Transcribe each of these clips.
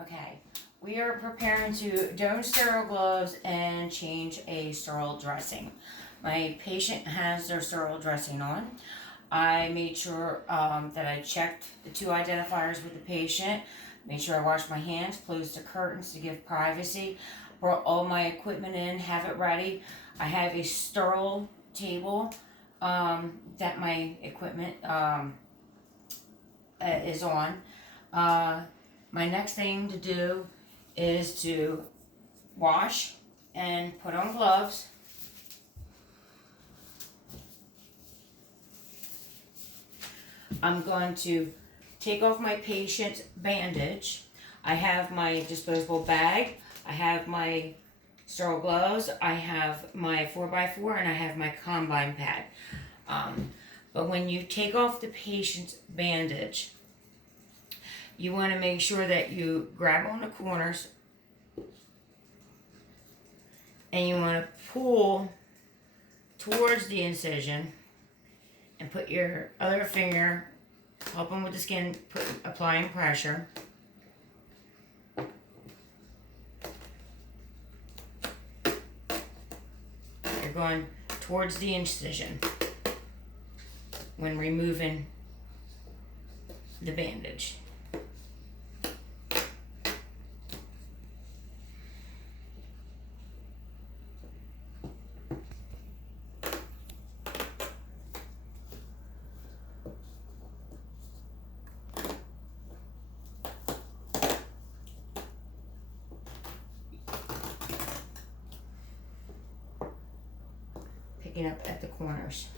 Okay, we are preparing to don sterile gloves and change a sterile dressing. My patient has their sterile dressing on. I made sure that I checked the two identifiers with the patient, made sure I washed my hands, closed the curtains to give privacy, brought all my equipment in, have it ready. I have a sterile table that my equipment is on. My next thing to do is to wash and put on gloves. I'm going to take off my patient's bandage. I have my disposable bag. I have my sterile gloves. I have my 4x4 and I have my combine pad. But when you take off the patient's bandage, you want to make sure that you grab on the corners and you want to pull towards the incision and put your other finger, helping with the skin, applying pressure. You're going towards the incision when removing the bandage. Picking up at the corners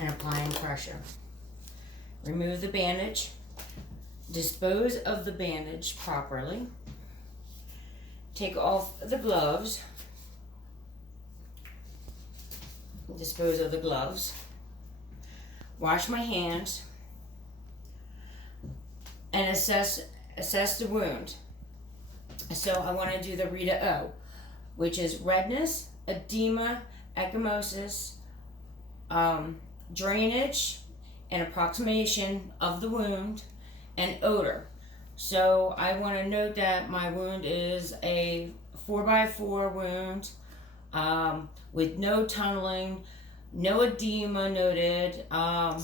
and applying pressure. Remove the bandage. Dispose of the bandage properly. Take off the gloves. Dispose of the gloves. Wash my hands and assess the wound. So I want to do the Rita O, which is redness, edema, ecchymosis, drainage, and approximation of the wound, and odor. So I want to note that my wound is a 4x4 wound with no tunneling, no edema noted, a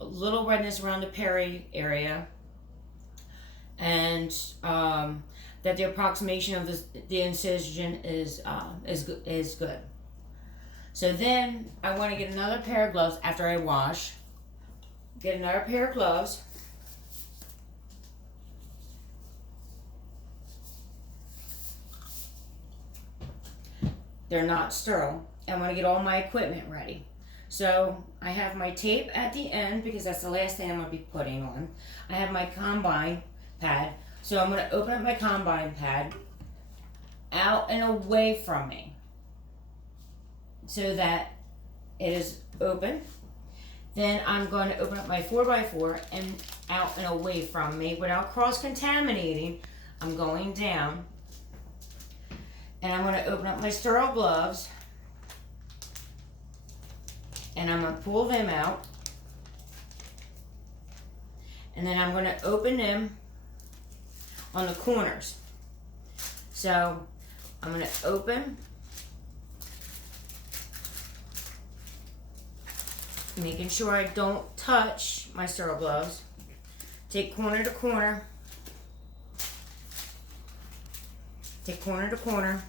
little redness around the peri area, and that the approximation of the incision is good. So then I want to get another pair of gloves after I wash. Get another pair of gloves. They're not sterile. I want to get all my equipment ready. So I have my tape at the end because that's the last thing I'm going to be putting on. I have my combine pad. So I'm going to open up my combine pad out and away from me so that it is open. Then I'm going to open up my 4x4 and out and away from me without cross-contaminating. I'm going down. And I'm going to open up my sterile gloves. And I'm going to pull them out. And then I'm going to open them on the corners. So I'm going to open, making sure I don't touch my sterile gloves. Take corner to corner. Take corner to corner.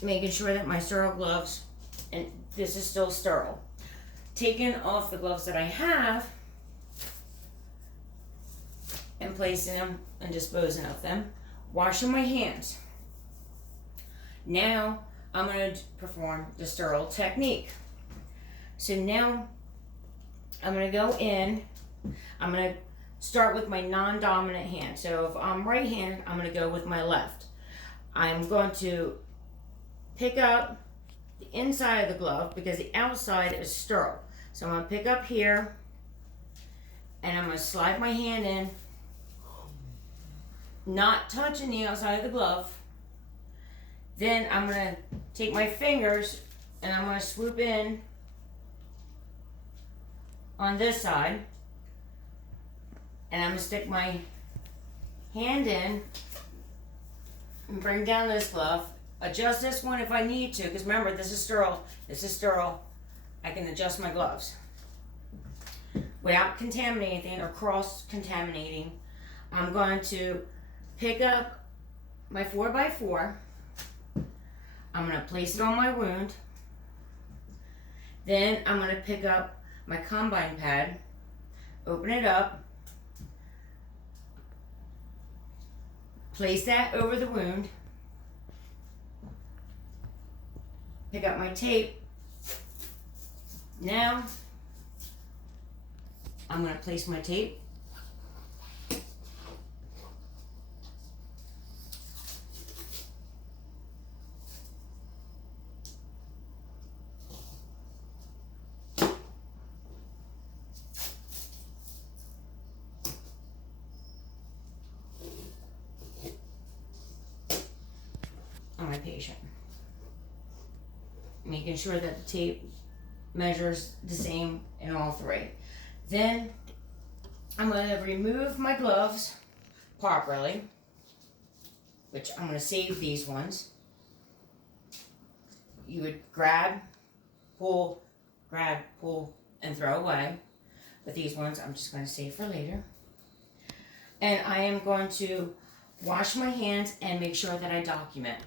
Making sure that my sterile gloves, and this is still sterile. Taking off the gloves that I have and placing them and disposing of them. Washing my hands. Now I'm going to perform the sterile technique. So now I'm going to go in. I'm going to start with my non-dominant hand. So if I'm right-handed, I'm going to go with my left. I'm going to pick up the inside of the glove because the outside is sterile. So I'm going to pick up here and I'm going to slide my hand in, not touching the outside of the glove. Then I'm going to take my fingers and I'm going to swoop in on this side. And I'm going to stick my hand in and bring down this glove. Adjust this one if I need to, because remember, this is sterile. This is sterile. I can adjust my gloves without contaminating anything or cross-contaminating. I'm going to pick up my 4x4. I'm going to place it on my wound. Then I'm going to pick up my combine pad, open it up, place that over the wound, pick up my tape. Now I'm going to place my tape. On my patient, making sure that the tape measures the same in all three. Then I'm going to remove my gloves properly, which I'm going to save these ones. You would grab, pull, and throw away. But these ones I'm just going to save for later. And I am going to wash my hands and make sure that I document.